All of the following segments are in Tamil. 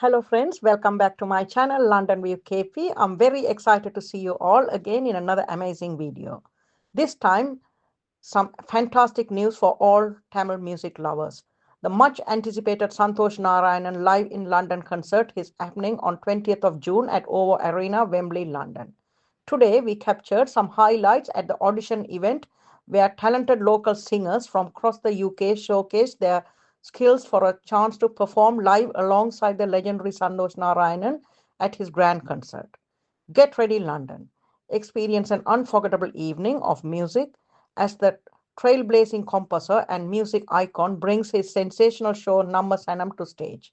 Hello, friends. Welcome back to my channel, London View KP. I'm very excited to see you all again in another amazing video. This time, some fantastic news for all Tamil music lovers. The much anticipated Santosh Narayanan live in London concert is happening on 20th of June at OVO Arena, Wembley, London. Today, we captured some highlights at the audition event where talented local singers from across the UK showcased their skills for a chance to perform live alongside the legendary Sandosh Narayanan at his grand concert. Get ready, London. Experience an unforgettable evening of music as the trailblazing composer and music icon brings his sensational show Number Sanam to stage.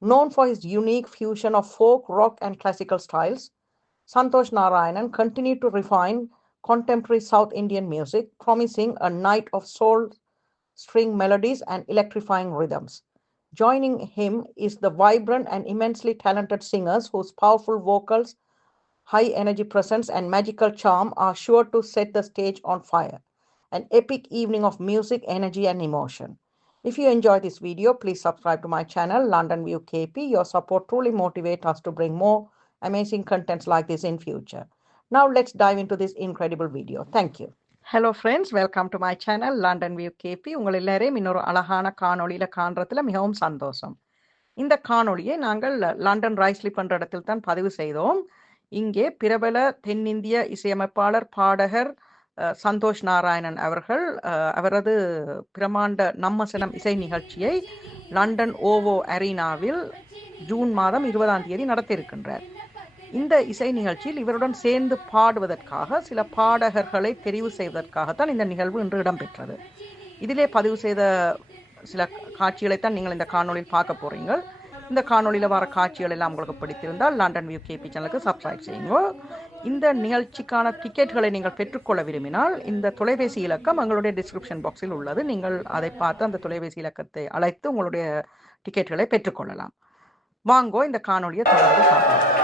Known for his unique fusion of folk, rock, and classical styles, Santosh Narayanan continued to refine contemporary South Indian music, promising a night of soul string melodies and electrifying rhythms. Joining him is the vibrant and immensely talented singers whose powerful vocals, high energy presence, and magical charm are sure to set the stage on fire. An epic evening of music, energy, and emotion. If you enjoy this video, please subscribe to my channel, London View KP. Your support truly motivates us to bring more amazing contents like this in future. Now let's dive into this incredible video. Thank you. Hello friends welcome to my channel London view KP உங்கள் எல்லாரையும் இன்னொரு அழகான காணொளியில் காண்றதுல மிகவும் சந்தோஷம். இந்த காணொளியை நாங்கள் லண்டன் ரைஸ்லி பண்ணுற இடத்தில் தான் பதிவு செய்தோம். இங்கே பிரபல தென்னிந்திய இசையமைப்பாளர் பாடகர் சந்தோஷ் நாராயணன் அவர்கள் அவரது பிரமாண்ட நம்ம சினம் இசை நிகழ்ச்சியை லண்டன் ஓவோ அரீனாவில் ஜூன் மாதம் இருபதாம் தேதி நடத்தியிருக்கின்றார். இந்த இசை நிகழ்ச்சியில் இவருடன் சேர்ந்து பாடுவதற்காக சில பாடகர்களை தெரிவு செய்வதற்காகத்தான் இந்த நிகழ்வு இன்று இடம்பெற்றது. இதிலே பதிவு செய்த சில காட்சிகளைத்தான் நீங்கள் இந்த காணொளியில் பார்க்க போறீங்க. இந்த காணொளியில் வர காட்சிகள் எல்லாம் உங்களுக்கு பிடித்திருந்தால் லண்டன் வியூ கேபி சேனலுக்கு சப்ஸ்கிரைப் செய்யுங்க. இந்த நிகழ்ச்சிக்கான டிக்கெட்டுகளை நீங்கள் பெற்றுக்கொள்ள விரும்பினால் இந்த தொலைபேசி இலக்கம் எங்களுடைய டிஸ்கிரிப்ஷன் பாக்ஸில் உள்ளது. நீங்கள் அதை பார்த்து அந்த தொலைபேசி இலக்கத்தை அழைத்து உங்களுடைய டிக்கெட்டுகளை பெற்றுக்கொள்ளலாம். வாங்கோ இந்த காணொலியை தொடர்ந்து பார்க்கலாம்.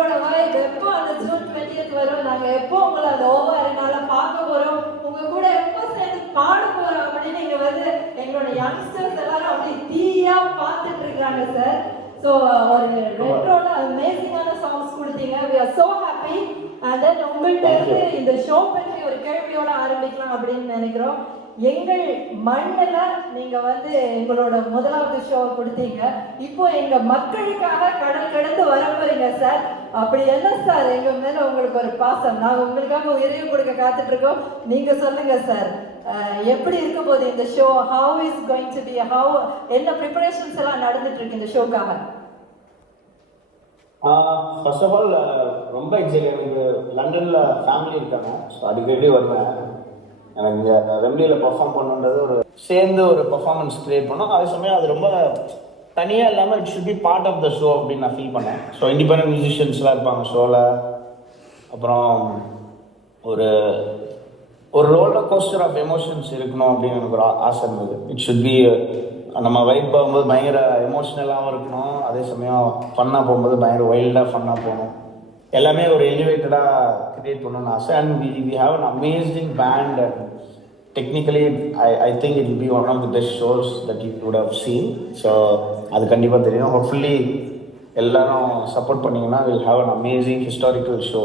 உங்களோட வாய்ஸ் எப்போ அந்த ஜூன் டுவெண்ட்டியத் வரும்? நாங்க எப்போ உங்களை அந்த ஓவர் என்னால பார்க்க போறோம்? உங்க கூட எப்போ சேர்ந்து பாட போறோம் அப்படின்னு நீங்க வந்து எங்களோட யங்ஸ்டர்ஸ் எல்லாரும் அப்படி தீயா பார்த்துட்டு இருக்காங்க சார் ஸோ ஒரு ரெட்ரோல அமேசிங்கான சாங்ஸ் கொடுத்தீங்க. We are so happy and then உங்கள்கிட்ட இருந்து இந்த ஷோ பற்றி ஒரு கேள்வியோட ஆரம்பிக்கலாம் அப்படின்னு நினைக்கிறோம். எங்கள் மண்ணில் நீங்க வந்து எங்களோட முதலாவது ஷோ கொடுத்தீங்க. இப்போ எங்க மக்களுக்காக கடல் கடந்து வர போறீங்க சார் அப்படி என்ன சார்? எங்க மேல உங்களுக்கு ஒரு பாசம். நாங்க உங்களுக்காக உயிரையும் கொடுக்க காத்துட்டு இருக்கோம் நீங்க சொல்லுங்க சார். எப்படி இருக்க போது இந்த show how is going to be how என்ன ப்ரிப்பரேஷன்ஸ் எல்லாம் நடந்துட்டு இருக்கு இந்த ஷோக்காக ஃபர்ஸ்ட் ஆஃப் ஆல் ரொம்ப எக்ஸைட் எனக்கு லண்டனில் ஃபேமிலி இருக்காங்க. ஸோ அடிக்கடி வருவேன்? எனக்கு இங்கே வெம்லியில் பர்ஃபார்ம் பண்ணுன்றது ஒரு சேர்ந்து ஒரு பர்ஃபார்மன்ஸ் க்ரியேட் பண்ணோம். அதே சமயம் அது ரொம்ப தனியாக இல்லாமல் it should be part of the show அப்படின்னு நான் ஃபீல் பண்ணேன். ஸோ இண்டிபெண்ட் மியூசிஷியன்ஸ்லாம் இருப்பாங்க ஷோவில் அப்புறம் ஒரு ஒரு ரோலர் கோஸ்டர் ஆஃப் எமோஷன்ஸ் இருக்கணும் அப்படின்னு எனக்கு ஒரு ஆ- ஆசை இருந்தது. இட் ஷுட் பி நம்ம வைப் போகும்போது பயங்கர எமோஷ்னலாகவும் இருக்கணும். அதே சமயம் ஃபன்னாக போகும்போது பயங்கர வைல்டாக ஃபன்னாக போகணும். எல்லாமே ஒரு எலிவேட்டடாக கிரியேட் பண்ணணும்னு ஆசை. And we we have an amazing band and technically I I think it be one of the best shows that you would have seen so அது கண்டிப்பாக தெரியும். ஹோப்ஃபுல்லி எல்லாரும் சப்போர்ட் பண்ணீங்கன்னா will have an amazing historical show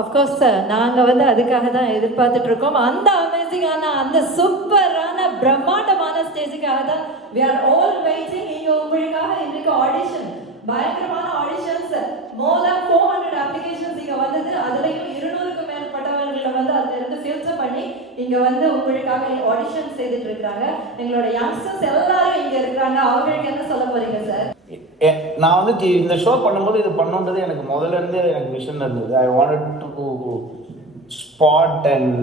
of course sir நாங்கள் வந்து அதுக்காக தான் எதிர்பார்த்துட்டு இருக்கோம். அந்த அமேசிங்கான அந்த சூப்பரான பிரம்மாண்டமான ஸ்டேஜுக்காக தான் வி ஆர் ஆல் வெயிட்டிங் நீங்கள் உங்களுக்காக இன்றைக்கு ஆடிஷன் பயங்கரமான audition more than four hundred applications இங்கே வந்தது. அதுலேயும் இருநூறுக்கும் மேற்பட்டவர்களை வந்து அதுலேருந்து ஃபில்டர் பண்ணி இங்கே வந்து உங்களுக்காக ஆடிஷன் செய்துட்டு இருக்காங்க எங்களோட யங்ஸ்டர்ஸ் எல்லாரும் இங்கே இருக்கிறாங்க. அவங்களுக்கு என்ன சொல்ல போறீங்க சார் நான் வந்து இந்த ஷோ பண்ணும்போது இது பண்ணுன்றது எனக்கு முதல்ல இருந்தே எனக்கு விஷன் இருந்தது. I wanted to spot and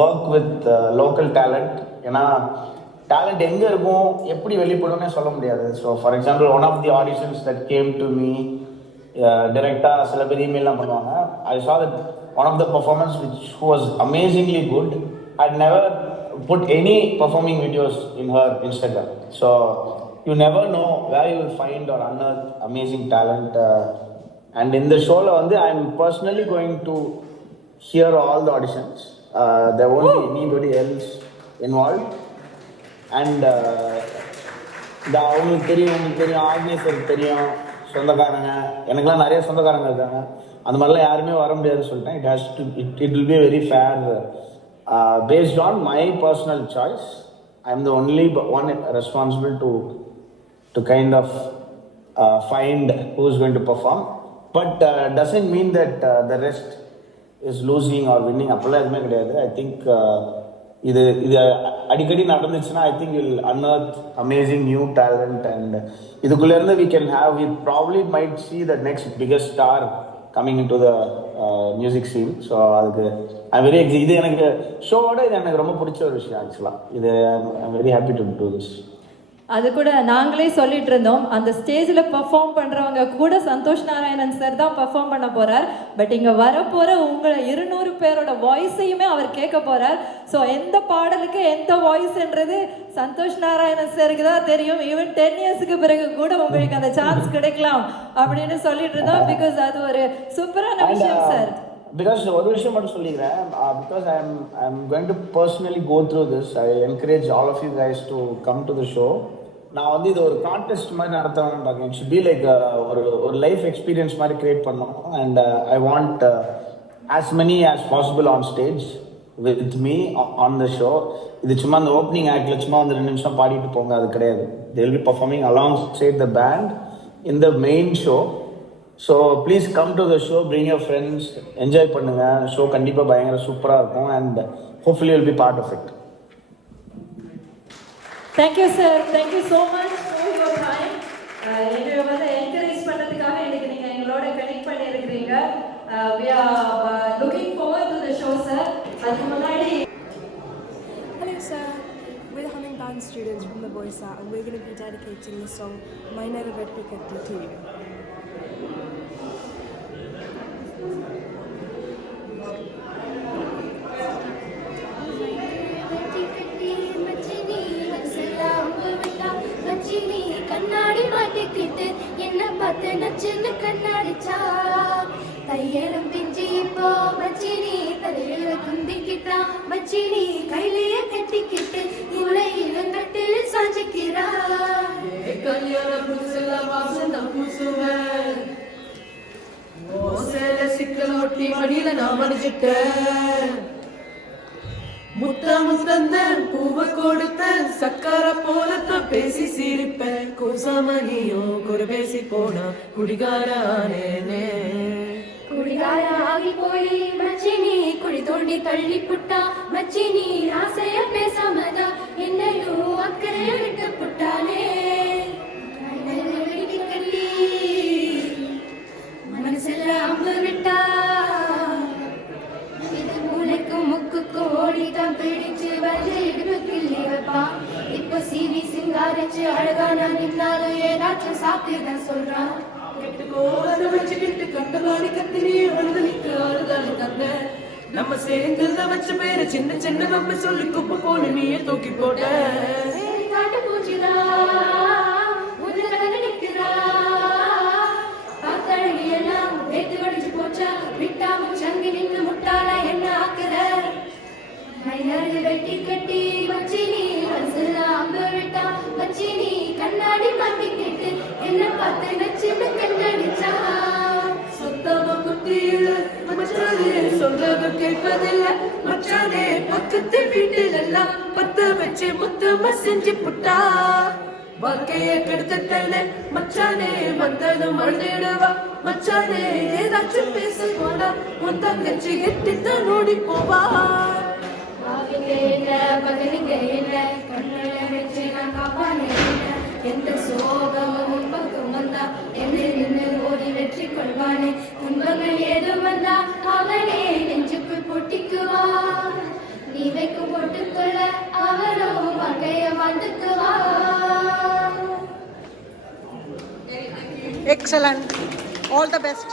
work with local talent ஏன்னா டேலண்ட் எங்கே இருக்கும்? எப்படி வெளிப்படும்னே சொல்ல முடியாது. So for example one of the auditions that came to me டிரெக்டாக சில பேர் இமெயிலாம் பண்ணுவாங்க. I saw that one of the performance which was amazingly good I never put any performing videos in her Instagram so you never know where you will find or unearth amazing talent and இந்த ஷோவில் வந்து I'm personally going to hear all the auditions there won't be anybody else involved. And uh, இந்த அவங்களுக்கு தெரியும் உங்களுக்கு தெரியும் ஆர்கனைசருக்கு தெரியும். சொந்தக்காரங்க எனக்குலாம் நிறைய சொந்தக்காரங்க இருக்காங்க. அந்த மாதிரிலாம் யாருமே வர முடியாதுன்னு சொல்லிட்டேன். It has to it it will be very fair based on my personal choice I'm the only one responsible to to kind of find who is going to perform but doesn't mean that the rest is losing or winning அப்படிலாம் அப்போல்லாம் எதுவுமே கிடையாது. ஐ திங்க் இது இது அடிக்கடி நடந்துச்சுன்னா I think will unearth amazing new talent and இதுக்குள்ளேருந்து we can have we probably might see the next biggest star coming into the music scene so அதுக்கு ஐ வெரி இது எனக்கு ஷோவோட இது எனக்கு ரொம்ப பிடிச்ச ஒரு விஷயம் ஆக்சுவலாக இது I very happy to do this அது கூட நாங்களே சொல்லிட்டு இருந்தோம் அந்த ஸ்டேஜில் பெர்ஃபார்ம் பண்றவங்க கூட சந்தோஷ் நாராயணன் சார் தான் பெர்ஃபார்ம் பண்ண போறார். பட் இங்க வரப்போற உங்களை இருநூறு பேரோட வாய்ஸையுமே அவர் கேட்க போறார். ஸோ எந்த பாடலுக்கு எந்த வாய்ஸ்ன்றது சந்தோஷ் நாராயணன் சாருக்கு தான் தெரியும். ஈவன் டென் இயர்ஸ்க்கு பிறகு கூட உங்களுக்கு அந்த சான்ஸ் கிடைக்கலாம் அப்படின்னு சொல்லிட்டு இருந்தோம் பிகாஸ் அது ஒரு சூப்பரான விஷயம் சார் பிகாஸ் ஒரு விஷயம் மட்டும் சொல்லிக்கிறேன். Because I am I am going to personally go through this I encourage all of you guys to come to the show நான் வந்து இது ஒரு கான்டெஸ்ட் மாதிரி நடத்தணும்னு பார்க்கேன் இட்ஸ் பி லைக் ஒரு ஒரு லைஃப் எக்ஸ்பீரியன்ஸ் மாதிரி கிரியேட் பண்ணோம் and I want as many as possible on stage with me on the show இது சும்மா அந்த ஓப்பனிங் ஆக்டில் சும்மா வந்து ரெண்டு நிமிஷம் பாடிட்டு போங்க. அது கிடையாது. They'll be performing alongside the band in the main show so please come to the show bring your friends enjoy பண்ணுங்க. ஷோ கண்டிப்பாக பயங்கர சூப்பராக இருக்கும் and hopefully will be part of it thank you sir thank you so much for your time எங்களை வந்து என்கரேஜ் பண்ணதுக்காக எனக்கு நீங்கள் எங்களோட கனெக்ட் பண்ணியிருக்கிறீங்க. We are looking forward to the show sir அதுக்கு முன்னாடி Hello, sir. We're the Humming Band students from the Voice Out, and we're going to be dedicating the song My Nerevettikatti to you. குந்திக்கிட்டா மச்சினி கையிலேயே கட்டிக்கிட்டு இவளை இளங்கட்டில் சாஞ்சிக்கிறா கல்யாண புதுசுல வாசம் தான் பூசுவேன். ஓசையில சிக்கல் ஒட்டி மடியில நான் மடிச்சிட்டேன் முத்த முத்தந்தன் பூவை கொடுத்தேன் சக்கர போலத்தான் பேசி சிரிப்பேன். கோசமணியும் கூட பேசி போனா குடிகாரானேனே. குடிகார ஆகி போய் மச்சினி குழி தோண்டி தள்ளி புட்டா மச்சினி ஆசைய பேசாமதா என்னையும் அக்கறைய விட்டு புட்டானே. கள்ளி மனசுல அம்பு விட்டா. இது மூளைக்கும் முக்குக்கும் ஓடிதான் பிடிச்சு வந்து இடுப்பு கிள்ளி வைப்பா இப்போ சிவி சிங்காரிச்சு அழகான நின்னாலும் ஏதாச்சும் சாப்பிட்டுதான் சொல்றான் கெட்டுக்கோ அதை வச்சுக்கிட்டு கண்டவாடி கத்திரி அழுதலிக்கு ஆறுதல் தந்த நம்ம சேர்ந்து வச்ச பேரு சின்ன சின்ன நம்ம சொல்லி குப்பை போல நீயே தூக்கி போட்ட. ஏய், எல்லாம் போச்சா, என்ன ஆக்குற? வெட்டி கட்டி மச்சினி, அம்பு விட்டா, மச்சினி, கண்ணாடி மாட்டிக்கிட்டு என்ன பார்த்து நச்சு சொல்றது கேட்பதில்ல. மச்சானே பக்கத்து வீட்டில் எல்லாம் பத்த வச்சு முத்தமா செஞ்சு புட்டா. வாழ்க்கைய கெடுத்துட்டேனே மச்சானே வந்ததும் அழுதிடுவா மச்சானே ஏதாச்சும் பேச போனா உன் தங்கச்சி எட்டித்தான் ஓடி போவா. என்ன பகலுங்க என்ன கண்ணுல வச்சு நான் காப்பானே எந்த சோகமும் பக்கம் வந்தா என்ன நின்று ஓடி வெற்றி கொள்வானே. துன்பங்கள் ஏதும் வந்தா அவனே நெஞ்சுக்குள் பொட்டிக்குவா நீ வைக்கும் பொட்டுக்குள்ள அவரோ வாழ்க்கைய வாழ்ந்துக்குவா எக்ஸலன்ட் ஆல் த பெஸ்ட்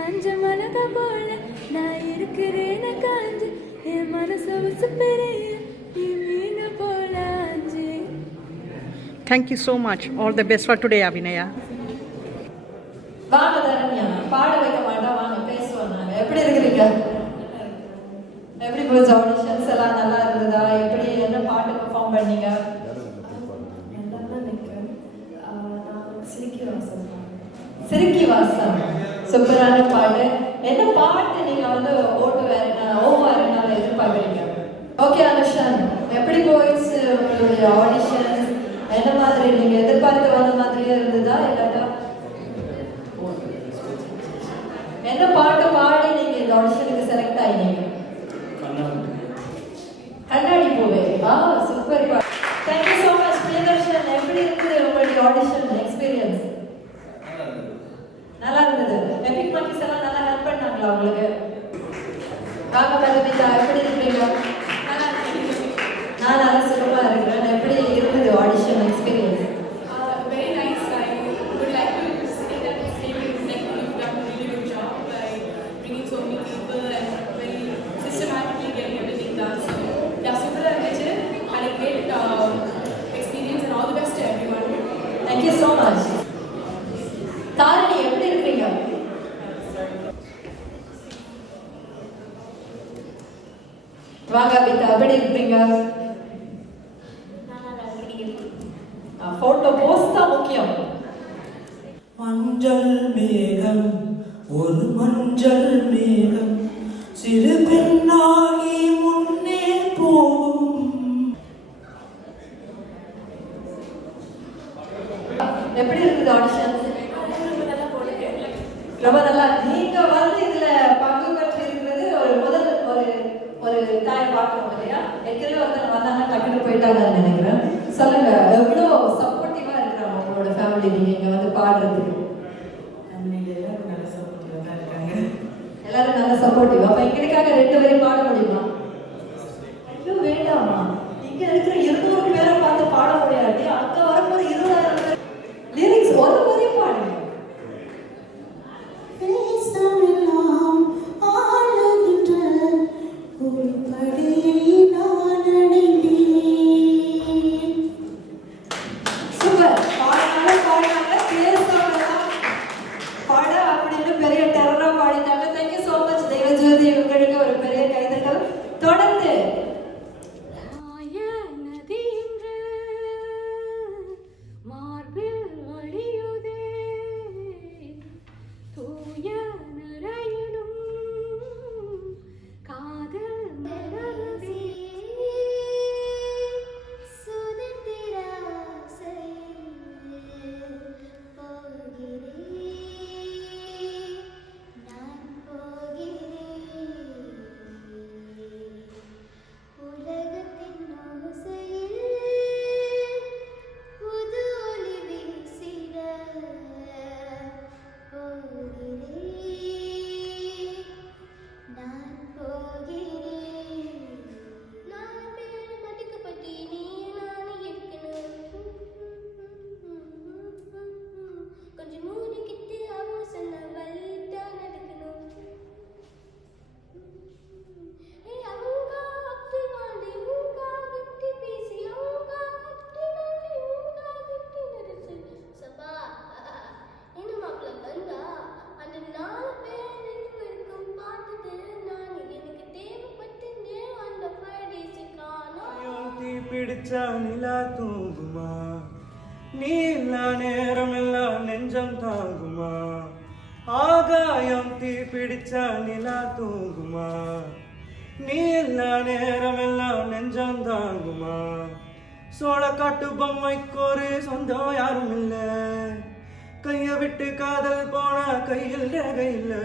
காஞ்ச மனத போல நான் இருக்கிறேன காஞ்சு. என் மனசு உசு பெரிய நீ மீன போல thank you so much all the best for today Abhinaya வாங்க தரண்யா பாட வைக்க மாட்டா வாங்க பேசுவோம் எப்படி இருக்கிறீங்க? எப்படி போச்சு ஆடிஷன்ஸ் எல்லாம்? நல்லா இருந்ததா? எப்படி என்ன பாட்டு பெர்ஃபார்ம் பண்ணீங்க? சிரிக்கி வாசம் சிரிக்கி வாசம் சூப்பரான பாட்டு எந்த பாட்டு நீங்க வந்து ஓட்டு வேற ஓவா இருந்தாலும் எதிர்பார்க்குறீங்க? ஓகே அனுஷன் எப்படி போயிடுச்சு உங்களுடைய ஆடிஷன் என்ன மாதிரி நீங்க எதிர்பார்த்து வந்த மாதிரியே இருந்ததா இல்லாட்டா? என்ன பாட்டு பாடி நீங்க இந்த ஆடிஷனுக்கு செலக்ட் ஆகினீங்க கண்ணாடி போவே. ஆ மேகம் ஒரு மஞ்சள் மேகம். சிறு பெண்ணாகி விழிச்சா நிலா தூங்குமா? நீ இல்லா நேரம் எல்லாம் நெஞ்சம் தாங்குமா? ஆகாயம் தீ பிடிச்சா நிலா தூங்குமா? நீ இல்லா நேரம் எல்லாம் நெஞ்சம் தாங்குமா? சோழ காட்டு பொம்மைக்கு ஒரு சொந்தம் யாரும் இல்லை கையை விட்டு காதல் போனா கையில் ரேகை இல்லை.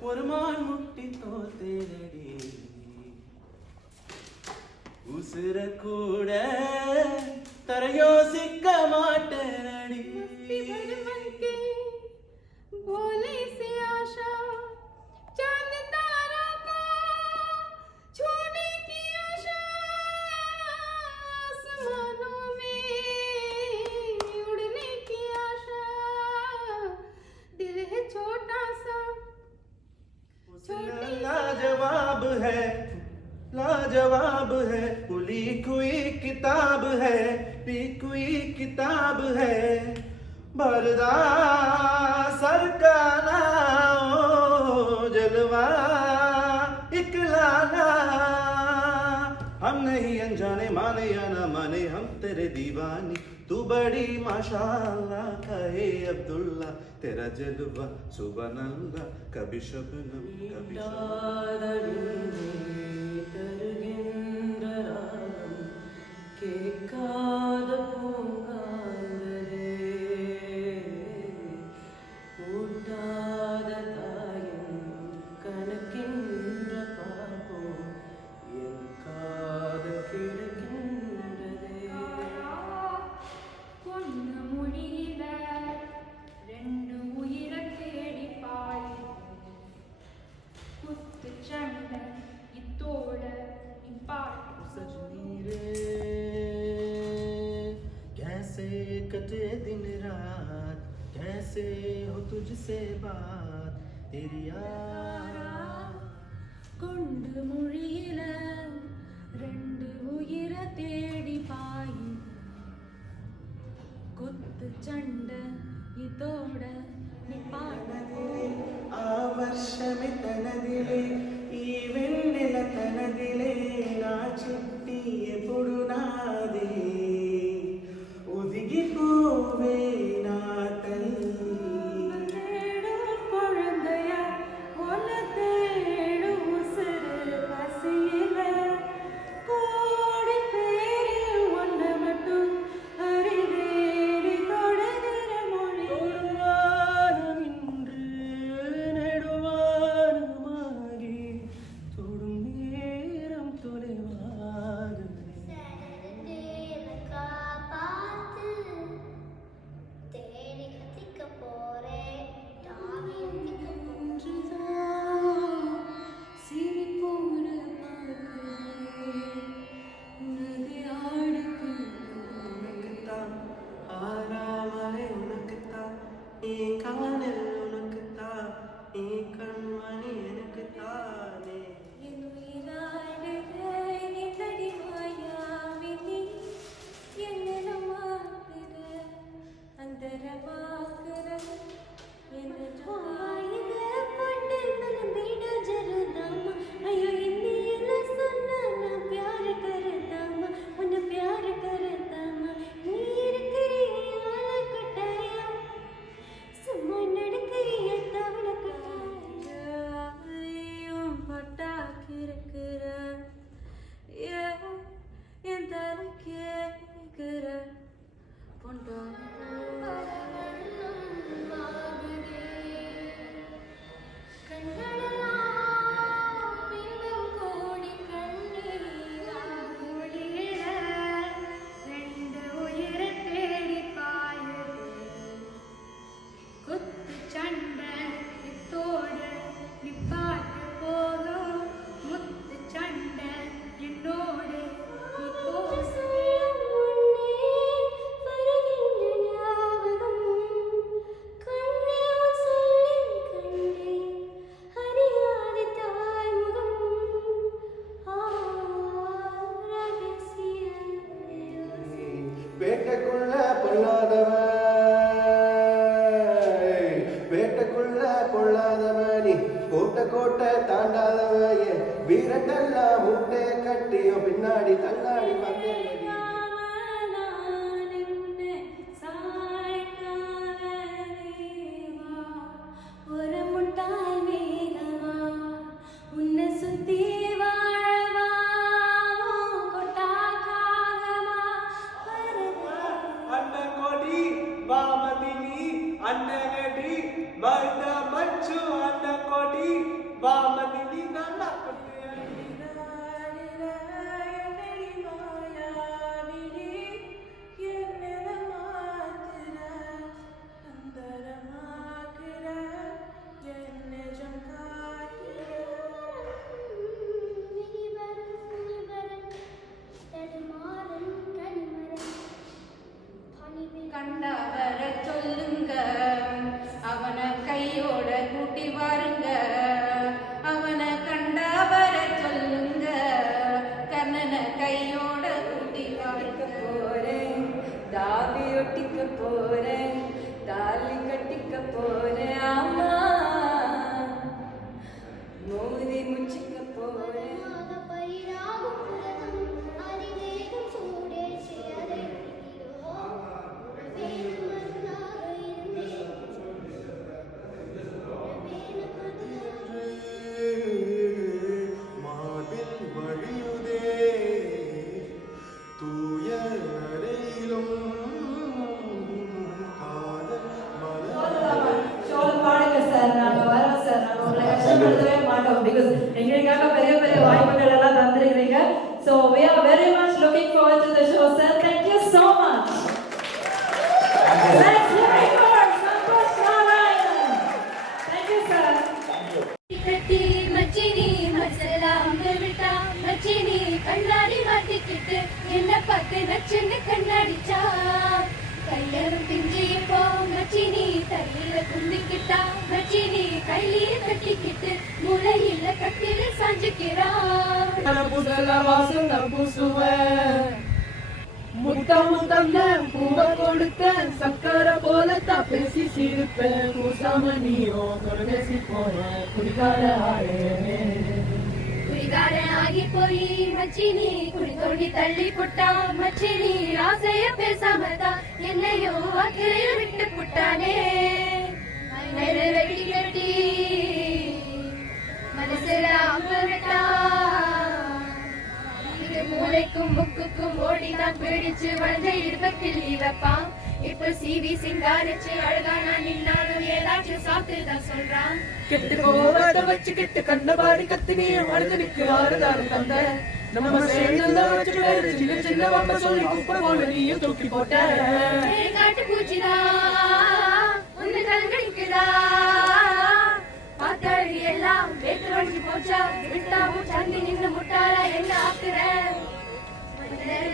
ஒரு மான் முட்டி தோத்தேனே. உசுரக்கூட தரையோசிக்க மாட்டேனடி छोटा सा छोटी जवाब है लाजवाब है उली कोई किताब है पी कोई किताब है। बरदा सर का ना जलवा इकलाना हम नहीं अनजाने, माने या ना माने, हम तेरे दीवाने। तू बड़ी माशाल्लाह, कहे अब्दुल्ला, तेरा जलवा सुबह नल्ला कभी शबनम, कभी saw the तेरी याद அன்னகடி மருத மச்சு அன்ன கொடி வாமதினி நல்லா கொண்டு குந்திக்கிட்டா மச்சினி கையில கட்டிக்கிட்டு மூளையில கட்டில சாஞ்சுக்கிறா புதல வாசம் பூசுவேன் முத்தம் முத்தம் பூவ கொடுத்த சக்கரை போலத்தான் பேசி சிரிப்பேன் பூசாம நீயோ போன குடிகார ஆயே ஆகி போய் மச்சினி குடி தோண்டி தள்ளி புட்டா மச்சினி ஆசைய என்னையோ அக்கறையில் விட்டு புட்டானே வெட்டி கட்டி மனசுல அம்பு விட்டா இது மூளைக்கும் முக்குக்கும் ஓடி நான் பிடிச்சு வளர்ந்த இருப்ப கிள்ளி வைப்பான் இப்ப சிவி சிங்காரிச்சு அழகா நான் நின்னாலும் ஏதாச்சும் சாப்பிட்டு தான் சொல்றான். கெட்டு கோவத்தை வச்சுக்கிட்டு கண்டபாடி கத்தினி மனிதனுக்கு ஆறுதாரம் தந்த. நம்ம சேர்ந்து வச்சு பேரு சின்ன சின்ன வம்ப சொல்லி குப்பை போல நீயும் தூக்கி போட்ட. ஏய் காட்டு பூச்சிடா உன்னை கலங்கடிக்குதா பார்த்தழகி எல்லாம் வேத்து வடிஞ்சு போச்சா? விட்டா மூச்சாந்தி நின்று முட்டாளா? என்ன ஆக்குற?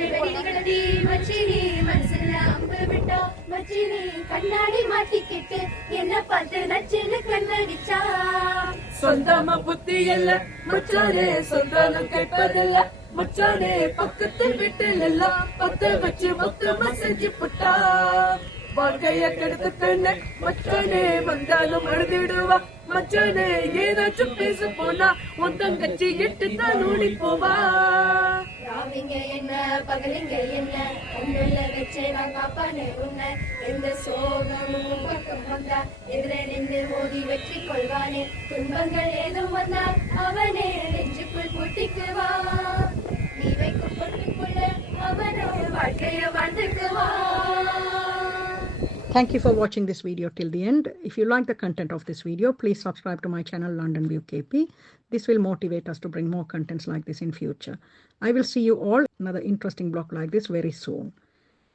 வெடிகளடி மச்சினி மனசுல அம்பு விட்டா. மச்சினி கண்ணாடி மாட்டிக்கிட்டு என்ன பார்த்து நச்சுன்னு கண்ணடிச்சா? சொந்தமா புத்தி இல்ல மச்சானே சொந்தம் கேட்பதில்ல. மச்சானே பக்கத்தில் வீட்டில் எல்லாம் பத்த வச்சு மொத்தமா செஞ்சு புட்டா. வாழ்க்கைய கெடுத்து பெண்ண மச்சனே வந்தாலும் அழுதிடுவா மச்சனே ஏதாச்சும் பேச போனா உன் தங்கச்சி எட்டு தான் ஓடி போவா. ராவிங்க என்ன பகலிங்க என்ன? கண்ணுல வச்சே நான் காப்பானே உன்னை. எந்த சோகமும் பக்கம் வந்தா எதிரே நின்று மோதி வெற்றி கொள்வானே. துன்பங்கள் ஏதும் வந்தால் அவனே நெஞ்சுக்குள் பூட்டிக்குவா. நீ வைக்கும் பொட்டுக்குள்ள அவனோ வாழ்க்கைய வாழ்ந்துக்குவா. Thank you for watching this video till the end. If you like the content of this video, please subscribe to my channel London View KP. This will motivate us to bring more contents like this in future. I will see you all another interesting block like this very soon.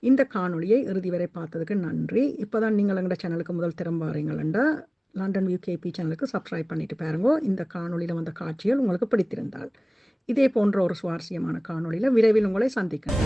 இந்த காணொளியை இறுதி வரை பார்த்ததுக்கு நன்றி இப்போதான் நீங்கள் எங்களோட சேனலுக்கு முதல் திறம்ப வரீங்களா லண்டன் வியூ கேபி சேனலுக்கு சப்ஸ்கிரைப் பண்ணிட்டு பாருங்க இந்த காணொளியில் வந்த காட்சிகள் உங்களுக்கு பிடித்திருந்தால் இதே போன்ற ஒரு சுவாரஸ்யமான காணொளியில் விரைவில் உங்களை சந்திக்கிறேன்